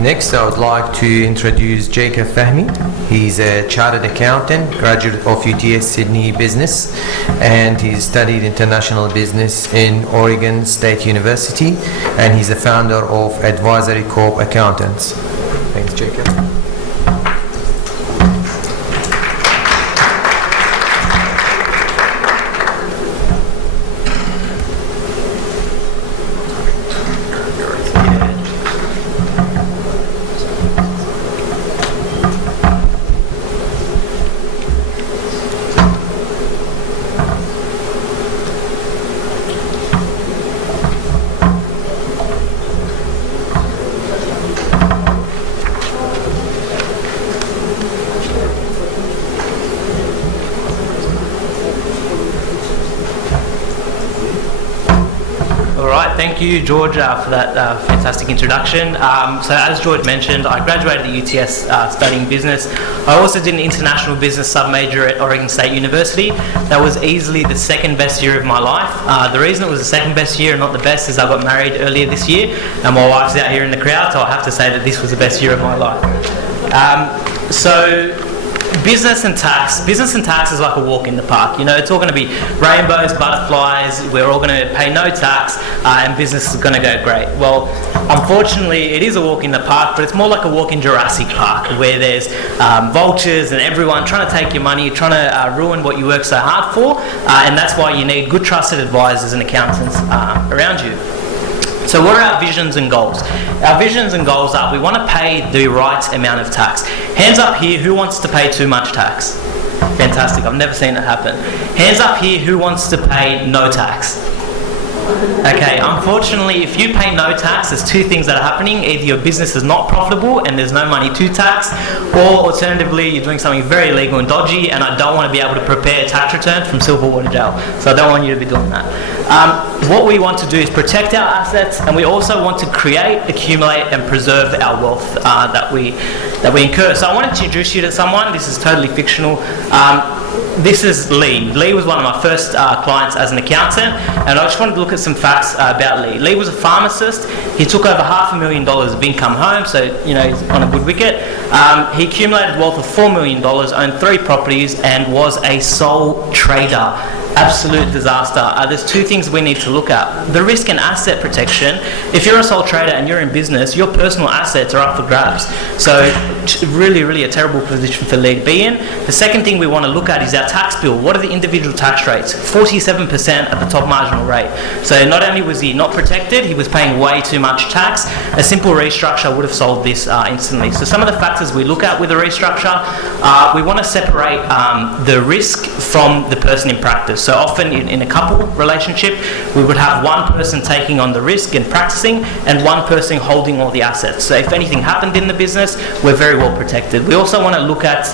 Next, I would like to introduce Jacob Fahmi. He's a chartered accountant, graduate of UTS Sydney Business, and he studied international business in Oregon State University, and he's the founder of Advisory Corp Accountants. Thanks, Jacob. Thank you, George, for that fantastic introduction. So as George mentioned, I graduated at UTS studying business. I also did an international business sub-major at Oregon State University. That was easily the second best year of my life. The reason it was the second best year and not the best is I got married earlier this year, and my wife's out here in the crowd, so I have to say that this was the best year of my life. Business and tax is like a walk in the park. You know, it's all going to be rainbows, butterflies, we're all going to pay no tax, and business is going to go great. Well, unfortunately, it is a walk in the park, but it's more like a walk in Jurassic Park, where there's vultures and everyone trying to take your money, trying to ruin what you work so hard for, and that's why you need good trusted advisors and accountants around you. So what are our visions and goals? Our visions and goals are we want to pay the right amount of tax. Hands up here, who wants to pay too much tax? Fantastic, I've never seen it happen. Hands up here, who wants to pay no tax? Okay, unfortunately, if you pay no tax, there's two things that are happening. Either your business is not profitable and there's no money to tax, or alternatively, you're doing something very illegal and dodgy, and I don't want to be able to prepare a tax return from Silverwater Jail. So I don't want you to be doing that. What we want to do is protect our assets, and we also want to create, accumulate, and preserve our wealth that we incur. So I wanted to introduce you to someone. This is totally fictional. This is Lee. Lee was one of my first clients as an accountant, and I just wanted to look at some facts about Lee. Lee was a pharmacist. He took over $500,000 of income home, so you know he's on a good wicket. He accumulated wealth of $4 million, owned 3 properties, and was a sole trader. Absolute disaster. There's two things we need to look at. The risk and asset protection. If you're a sole trader and you're in business, your personal assets are up for grabs. So really, really a terrible position for Lee to be in. The second thing we want to look at is our tax bill. What are the individual tax rates? 47% at the top marginal rate. So not only was he not protected, he was paying way too much tax. A simple restructure would have solved this instantly. So some of the factors we look at with a restructure, we want to separate the risk from the person in practice. So often in a couple relationship, we would have one person taking on the risk and practicing, and one person holding all the assets. So if anything happened in the business, we're very well protected. We also want to look at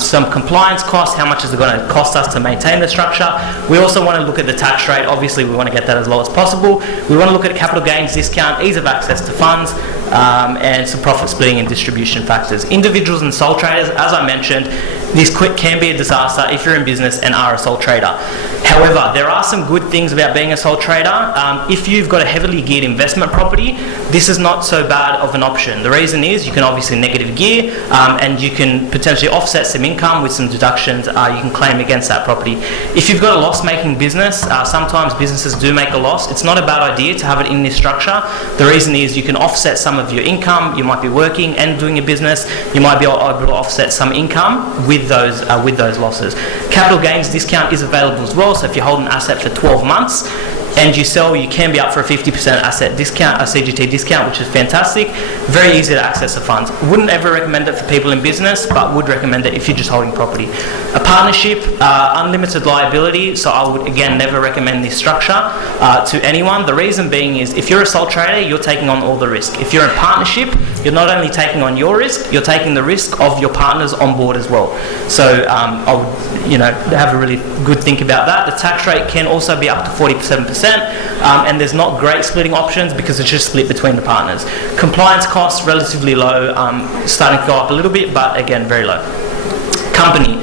some compliance costs. How much is it going to cost us to maintain the structure? We also want to look at the tax rate. Obviously, we want to get that as low as possible. We want to look at capital gains discount, ease of access to funds, and some profit splitting and distribution factors. Individuals and sole traders, as I mentioned, this can be a disaster if you're in business and are a sole trader. However, there are some good things about being a sole trader. If you've got a heavily geared investment property, this is not so bad of an option. The reason is you can obviously negative gear, and you can potentially offset some income with some deductions you can claim against that property. If you've got a loss-making business, sometimes businesses do make a loss. It's not a bad idea to have it in this structure. The reason is you can offset some of your income. You might be working and doing a business. You might be able to offset some income with those losses. Capital gains discount is available as well. So if you hold an asset for 12 months and you sell, you can be up for a 50% asset discount, a CGT discount, which is fantastic. Very easy to access the funds. Wouldn't ever recommend it for people in business, but would recommend it if you're just holding property. A partnership, unlimited liability, so I would again never recommend this structure to anyone. The reason being is if you're a sole trader, you're taking on all the risk. If you're in partnership, you're not only taking on your risk, you're taking the risk of your partners on board as well. So I would have a really good think about that. The tax rate can also be up to 47%. And there's not great splitting options because it's just split between the partners. Compliance costs relatively low, starting to go up a little bit, but again very low. Company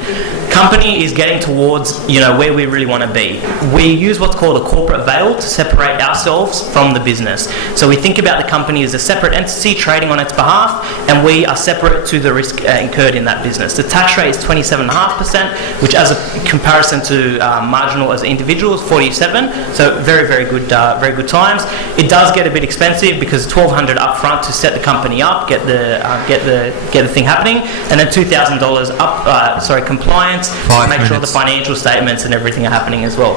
company is getting towards, where we really want to be. We use what's called a corporate veil to separate ourselves from the business. So we think about the company as a separate entity trading on its behalf, and we are separate to the risk incurred in that business. The tax rate is 27.5%, which as a comparison to marginal as an individual is 47%. So very, very good times. It does get a bit expensive because $1,200 up front to set the company up, get the thing happening, and then $2,000 compliance, make sure the financial statements and everything are happening as well.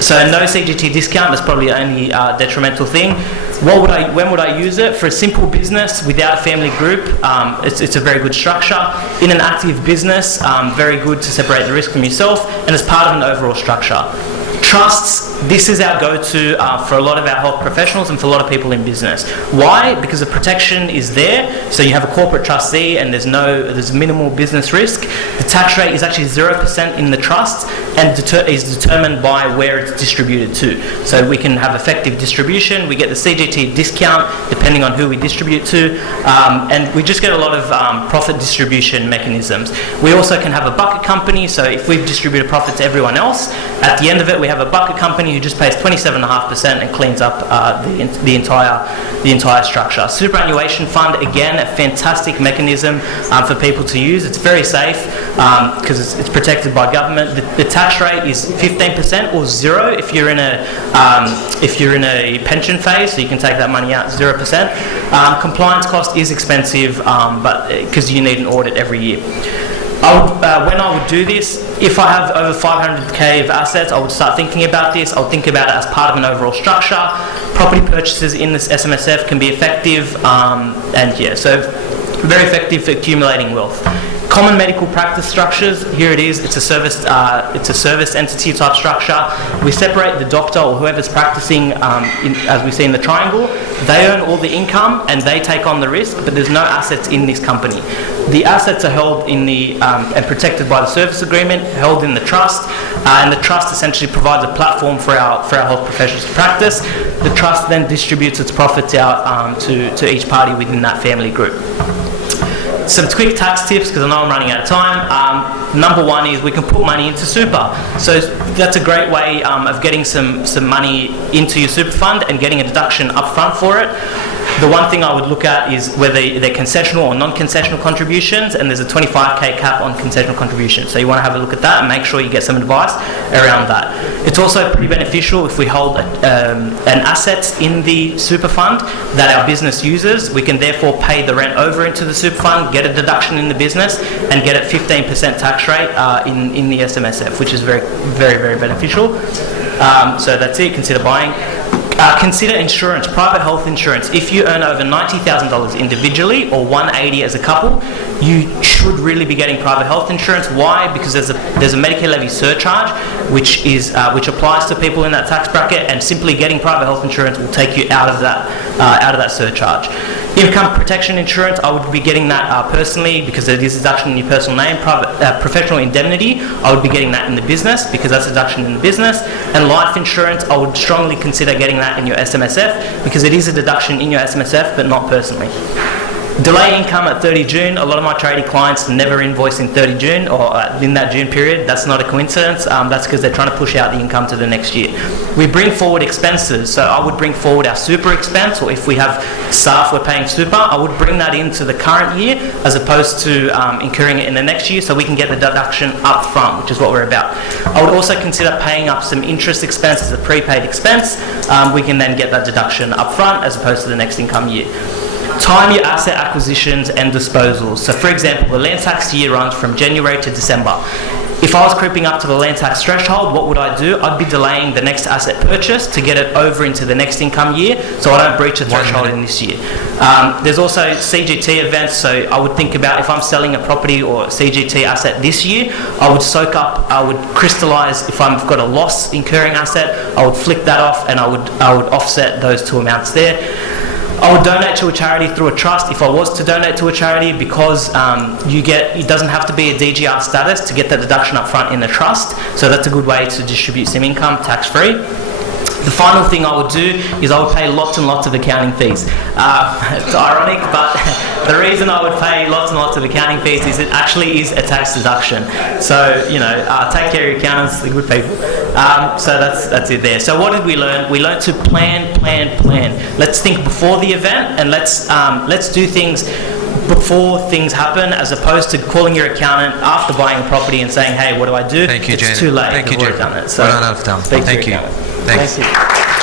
So no CGT discount. That's probably the only detrimental thing. When would I use it? For a simple business without a family group, it's a very good structure. In an active business, very good to separate the risk from yourself, and as part of an overall structure. Trusts, this is our go-to for a lot of our health professionals and for a lot of people in business. Why? Because the protection is there. So you have a corporate trustee and there's minimal business risk. The tax rate is actually 0% in the trust and is determined by where it's distributed to. So we can have effective distribution. We get the CGT discount depending on who we distribute to, and we just get a lot of profit distribution mechanisms. We also can have a bucket company. So if we've distributed profit to everyone else, at the end of it we have a bucket company who just pays 27.5% and cleans up the entire structure. Superannuation fund, again, a fantastic mechanism for people to use. It's very safe because it's protected by government. The tax rate is 15% or 0 if you're in a pension phase, so you can take that money out 0%. Compliance cost is expensive, but because you need an audit every year. When I would do this, if I have over 500k of assets, I would start thinking about this. I would think about it as part of an overall structure. Property purchases in this SMSF can be effective, so very effective for accumulating wealth. Common medical practice structures, here it is, it's a service entity type structure. We separate the doctor or whoever's practicing, as we see in the triangle. They earn all the income and they take on the risk, but there's no assets in this company. The assets are held in and protected by the service agreement, held in the trust, and the trust essentially provides a platform for our health professionals to practice. The trust then distributes its profits out to each party within that family group. Some quick tax tips, because I know I'm running out of time. Number one is we can put money into super. So that's a great way of getting some money into your super fund and getting a deduction up front for it. The one thing I would look at is whether they're concessional or non-concessional contributions, and there's a 25k cap on concessional contributions. So you want to have a look at that and make sure you get some advice around that. It's also pretty beneficial if we hold an asset in the super fund that our business uses. We can therefore pay the rent over into the super fund, get a deduction in the business, and get a 15% tax rate in the SMSF, which is very, very, very beneficial. So that's it. Consider buying. Consider insurance, private health insurance. If you earn over $90,000 individually or $180,000 as a couple, you should really be getting private health insurance. Why? Because there's a Medicare levy surcharge which applies to people in that tax bracket, and simply getting private health insurance will take you out of that surcharge. Income protection insurance, I would be getting that personally because it is a deduction in your personal name. Professional indemnity, I would be getting that in the business because that's a deduction in the business. And life insurance, I would strongly consider getting that in your SMSF because it is a deduction in your SMSF, but not personally. Delay income at 30 June. A lot of my tradie clients never invoice in 30 June or in that June period. That's not a coincidence. That's because they're trying to push out the income to the next year. We bring forward expenses. So I would bring forward our super expense, or if we have staff we're paying super, I would bring that into the current year as opposed to incurring it in the next year, so we can get the deduction up front, which is what we're about. I would also consider paying up some interest expense as a prepaid expense. We can then get that deduction up front as opposed to the next income year. Time your asset acquisitions and disposals. So for example, the land tax year runs from January to December. If I was creeping up to the land tax threshold, what would I do? I'd be delaying the next asset purchase to get it over into the next income year so I don't breach the threshold in this year. There's also CGT events, so I would think about if I'm selling a property or a CGT asset this year, I would crystallize. If I've got a loss incurring asset, I would flick that off and I would offset those two amounts there. I would donate to a charity through a trust if I was to donate to a charity, because it doesn't have to be a DGR status to get that deduction up front in the trust, so that's a good way to distribute some income tax-free. The final thing I would do is I would pay lots and lots of accounting fees. It's ironic, but the reason I would pay lots and lots of accounting fees is it actually is a tax deduction. So, take care of your accountants, they're good people. So that's it there. So what did we learn? We learned to plan. Let's think before the event, and let's do things before things happen, as opposed to calling your accountant after buying a property and saying, hey, what do I do? Thank you, it's Janet. too late. Thank you, You've already Janet. done it. So We're out of time. Thank you. Thank you.